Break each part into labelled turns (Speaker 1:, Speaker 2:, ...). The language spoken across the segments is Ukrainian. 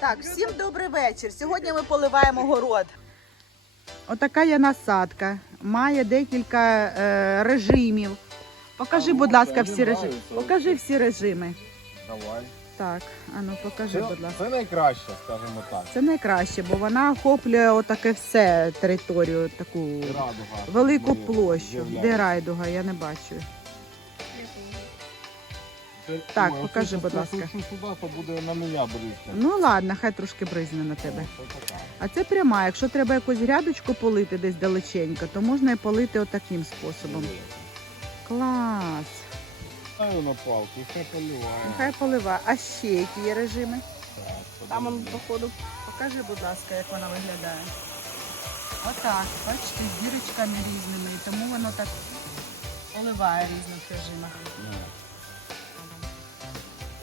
Speaker 1: Так, всім добрий вечір. Сьогодні ми поливаємо город. Отака є насадка. Має декілька е, режимів. Покажи,
Speaker 2: А,
Speaker 1: будь
Speaker 2: ну,
Speaker 1: ласка, всі режими. Покажи всі режими.
Speaker 2: Давай.
Speaker 1: Так, а ну покажи,
Speaker 2: Це,
Speaker 1: будь ласка.
Speaker 2: це найкраще, скажімо так.
Speaker 1: Це найкраще, бо вона охоплює отаке все територію, таку
Speaker 2: Радуга.
Speaker 1: велику
Speaker 2: Ми
Speaker 1: площу. Де райдуга, я не бачу.
Speaker 2: Це-
Speaker 1: Так,
Speaker 2: Ой,
Speaker 1: покажи, будь ласка.
Speaker 2: сюди, буде на мене бризти.
Speaker 1: Ну ладно, хай трошки бризне на тебе. А це пряма. Якщо треба якусь грядочку полити десь далеченько, то можна і полити отаким способом. Клас!
Speaker 2: Ставлю на палку, і все поливаю.
Speaker 1: Нехай полива. А ще які є режими?
Speaker 3: Там он, походу,
Speaker 1: Покажи, будь ласка, як вона виглядає. Отак, бачите, з дірочками різними, і тому воно так поливає в різних режимах.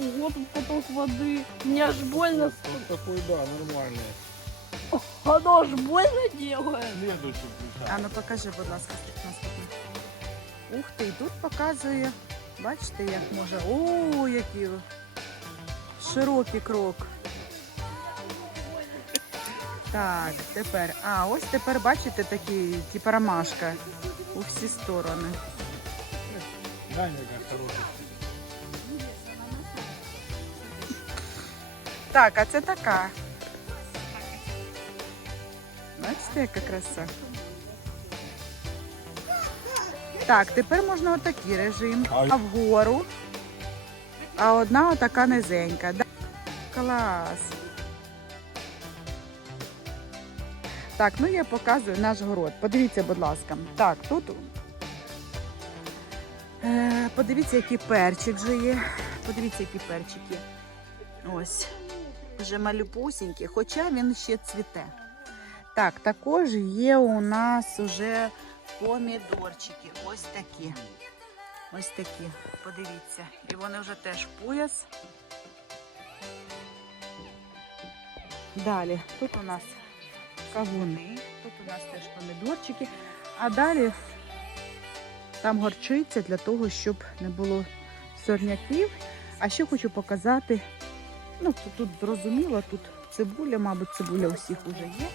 Speaker 3: Ого, тут поток воды. Мне аж больно.
Speaker 2: Тут такой, да, нормальний.
Speaker 3: Оно аж больно делает.
Speaker 2: Следующий
Speaker 1: А ну покажи, будь ласка, наступне. Ух ти, і тут показує. Бачите, як може. О, який широкий крок. Так, тепер. А, ось тепер бачите такі, типа ромашка у всі сторони.
Speaker 2: Дай как хороший.
Speaker 1: Так, а це така. Бачите, яка краса. Так, тепер можна отакий режим.
Speaker 2: А-
Speaker 1: вгору. А одна отака низенька. Клас. Так, ну я показую наш город. Подивіться, будь ласка. Так, тут. Е, подивіться, який перчик вже є. Подивіться, які перчики. Ось. Вже малюпусінький, хоча він ще цвіте. Так, також є у нас уже помідорчики. Ось такі. Ось такі. Подивіться. І вони вже теж пояс. Далі, тут у нас кавуни, тут у нас теж помідорчики. А далі там горчиця для того, щоб не було сорняків. А ще хочу показати. Ну, тут, зрозуміло, тут цибуля, мабуть, цибуля у всіх вже є.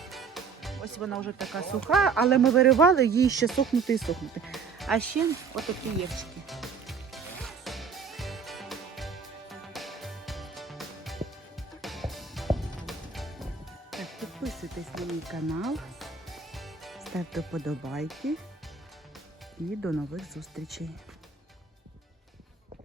Speaker 1: Ось вона вже така суха, але ми виривали її ще сохнути і сохнути. А ще отакі євчики. Так, підписуйтесь на мій канал, ставте вподобайки і до нових зустрічей.